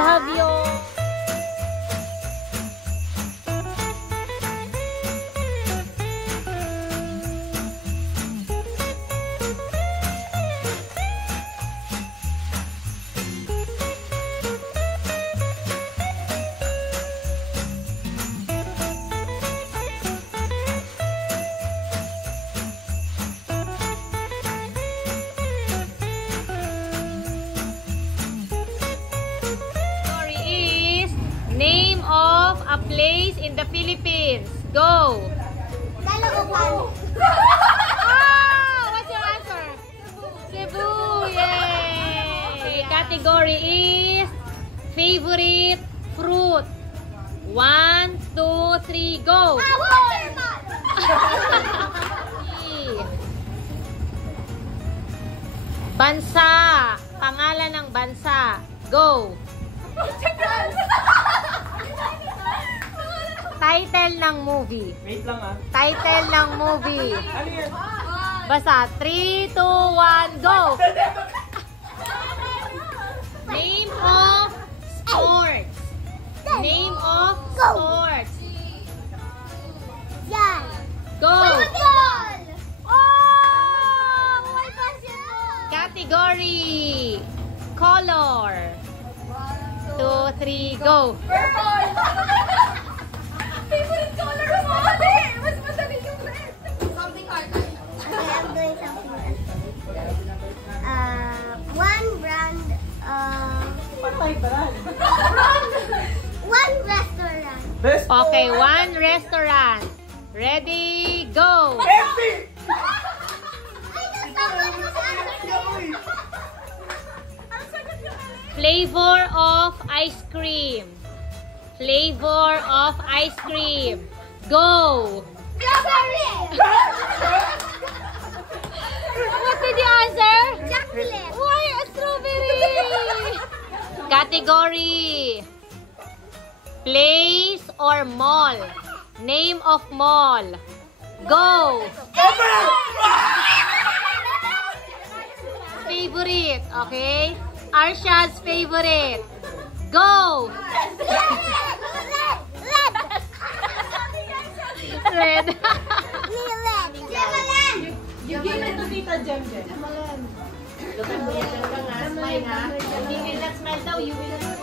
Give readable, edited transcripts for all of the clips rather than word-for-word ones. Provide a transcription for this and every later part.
you have your... Name of a place in the Philippines. Go! Caloocan. Oh! What's your answer? Cebu! Yay! Category is favorite fruit. 1, 2, 3, go! Watermelon. Bansa. Pangalan ng bansa. Go! Title ng movie. Wait lang ah. Title ng movie. Ano yan? Basta 3, 2, 1, go! Name of sports. Name of sports. Yan. Go! Football. Oh! My basketball. Category. Color. 2, 3, go! Purple. Favorite color mo? Mas madali yung red. Something hard. Okay, I'm doing something else. One brand, Patay brand. one restaurant. Best Okay, one restaurant. Ready, go! Epic! I just someone was answering. Flavor of ice cream. Flavor of ice cream. Go! Strawberry. What did you answer? Chocolate. Why a strawberry? Category. Place or mall. Name of mall. Go! Favorite, okay? Arsha's favorite. Go! Red. You give it to Tita Jem Jem. Look at me, smile ha. Hindi will not smile daw, you will not.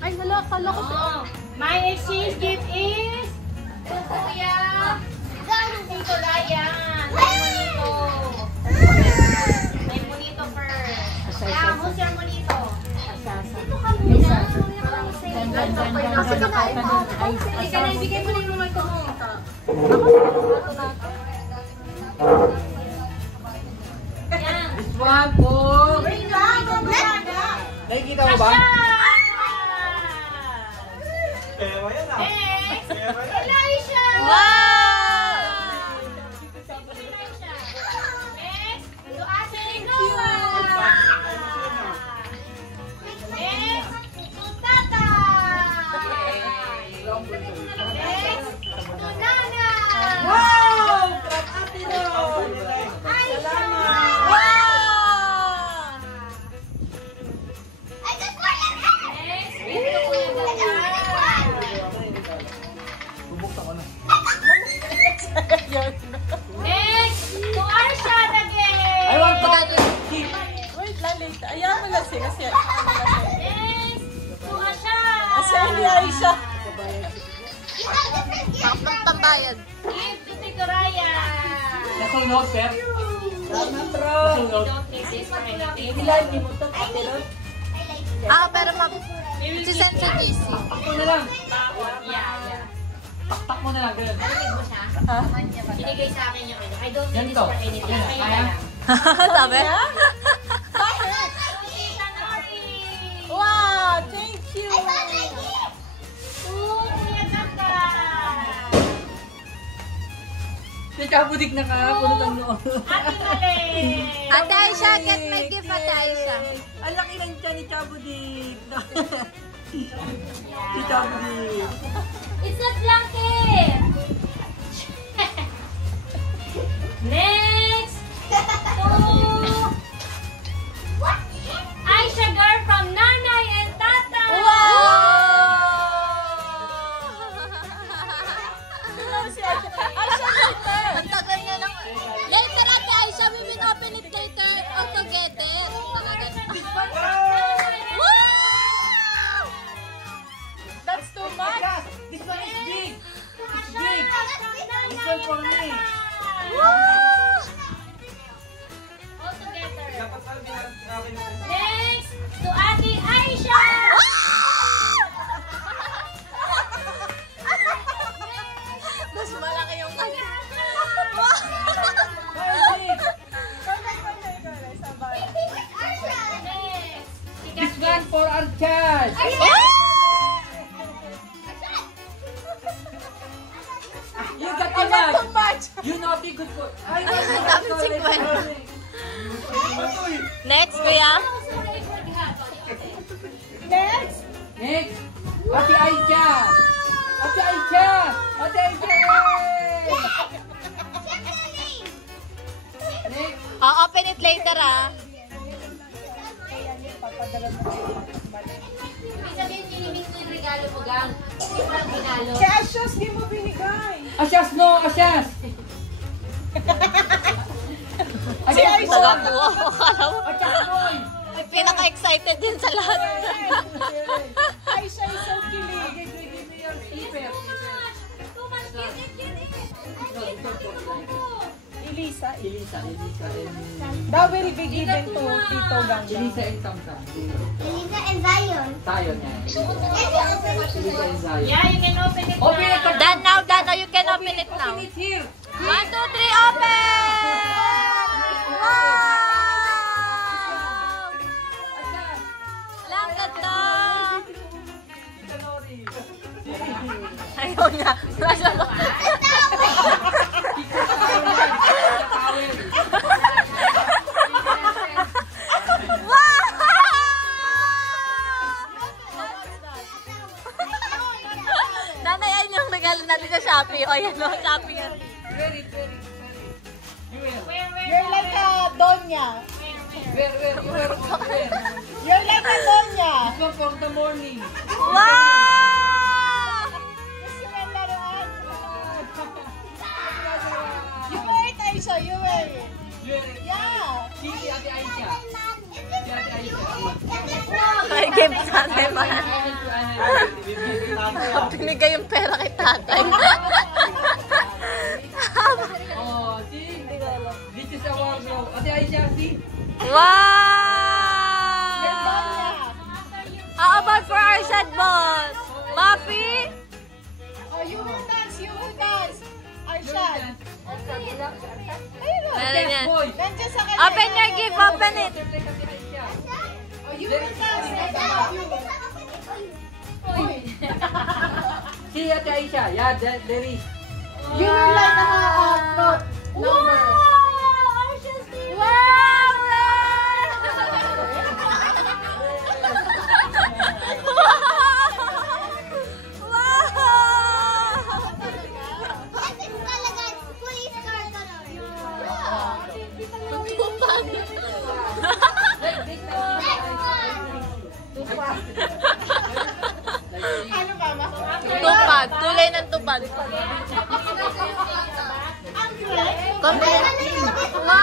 Ay, hala, kala ko. My exchange gift is Kuya Tito Ryan. May monito first. Yeah, who's your monito? Ito ka muna. Hindi ka na, ibigay mo na yung monito mo. Yan. This one po. Bring lang. Nakikita mo ba? Kasha! Pera yan ah. Next, Pera yan. Elisha! Wow! Elisha. Next, to Ate Noah! Next, to Tata! Next, to Nana! Wow! Trap Ate Ro! Aisha! Wow! I just want it. Next, ito po yung Bubuksan ko na. Next, to Arsha again! I want to Wait lang, late. Ayaw mo na siya kasi. Next, to Asha! Kasi hindi Aisha. You have different gifts. Tapos pambayad. Give to Tito Ryan! Nasunod, sir. You don't need this for anything. Ah, pero mag... Si Sensei GC. Ako na lang. Yeah, yeah. Taktak mo na lang, ganun. Narinig mo siya? Ha? Binigay sa akin yung ano. I don't need this Ganito. for anything. Yan, Kaya kaya? lang. Sabi? Tita Nori! Wow! Thank you! Oh, Kuya Kaka! Si Chabudik nakapunod ang noo. Ate Mali! Ate Aisha, get my gift, Ate Aisha. Ang laki lang siya ni Chabudik. Si Chabudik. It's a blanket! Next! To Aisha girl from Nanay and Tata! Si Aisha. Aisha, later! Ang tagal niya lang. Later, Ate Aisha, we will open it later or together. Wow! That's too much! This one is big. It's big. This one for me. All together. Next! To Ate Aisha! Mas malaki yung kanya. Very big. Sabay. Next! This one for our child. You got too Not too much. much! You naughty good boy. Ay, Dami sikwan. Next, kuya. Next! Next. Ate Aisha. Ate Aisha. Ate Aisha. Yay! Next. I'll open it later, ah. Ibig sabihin, minimiss mo yung regalo mo, gang. Hindi mo lang ginalo. Si Asyos, di mo binigay! Asyas no, asyas. Si Aisha! Tagakuha ko, akala mo. Asyas boy. Pinaka-excited din sa lahat. Aisha is so kilig! Give me your slipper. Too much, get it, get it. Elisa. Elisa That will be given to Tito Ganga. Elisa and Samsa. Elisa and Zion. Tayo niya. Elisa and Zion. Yeah, you can open it Open it. now. Done now, you can open it now. Open it here. 1, 2, 3, open! Wow! Lang ganda! Ayaw niya. Nasa ba? Nanay, yan yung regalo natin sa Shopee. O, yan o, Shopee yan. Very. You're like a Donya. Where? You're like a Donya. This one from the morning. Wow! Gusto mo yung laruan? You wear it, Aisha. You wear it. Yeah. Si Ate Aisha. Si Ate Aisha. May gift sa atin, man. Binigay yung pera kay tatay. Oh, see? This is our wardrobe. Ate Aisha, see? Wow! How about for our sad boss? Muffy? Oh, you will dance. You will dance. Aisha. Ayun o. Meron yan. Boy. Nandiyan sa kanya. Open your gift, open it. Oh, you will dance. See Ate Aisha. Yeah, there is. You will like a float number. Ano ba, ma? Tupad. Kulay ng tupad. Complete. Wow!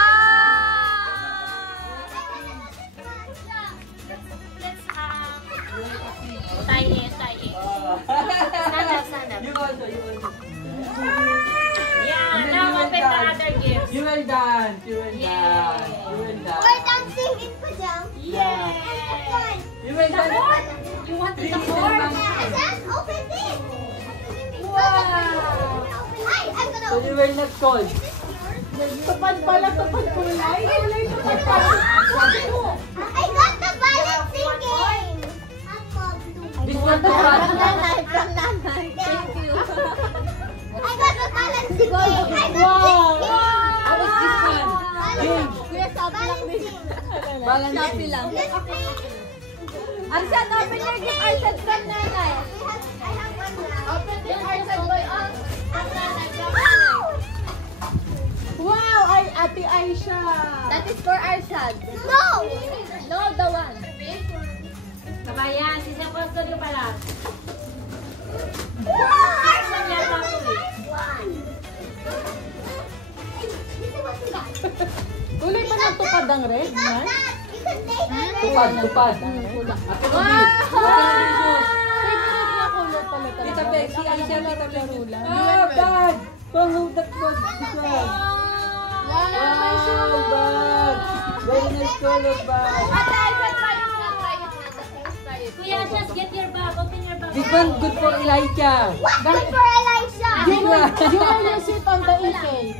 Tie it. Stand up. You also. Yeah, now open the other gifts. You will dance. Yeah. We're dancing in pajamas. Yeah. You will dance. You want the Please, board? dance. Open this. Wow. So you will not call. Tupad pala, tupad kulay. Kulay, tupad pala. I got the balancing game. This one to cut. From nanay. Thank you. I got the balancing game. Wow! How was this one? Game. Kuya, sabi lang din. Balance lang. Arsan, open your gift. Arsan, from nanay. I have one now. Open the Arsan boy. Wow! Ay, Ate Aisha! That is for Arsan. No! No, the one. Kabayan, si Sir Apostol pala. Arsan, Yan ako eh. Kulay pa ng tupad ang red, man? You can take it. Tupad, tupad. Ate Ruby. Favorite niya kulay pala talaga. Tita Bex, si Aisha, Tita Bex. Rula. Ah, bag! Pangudat bag. This one. Wow, bag! Very nice color bag. Kuya, just get your bag. Open your bag. This one good for Elijah. Good for Elisha. You will use it on the EK.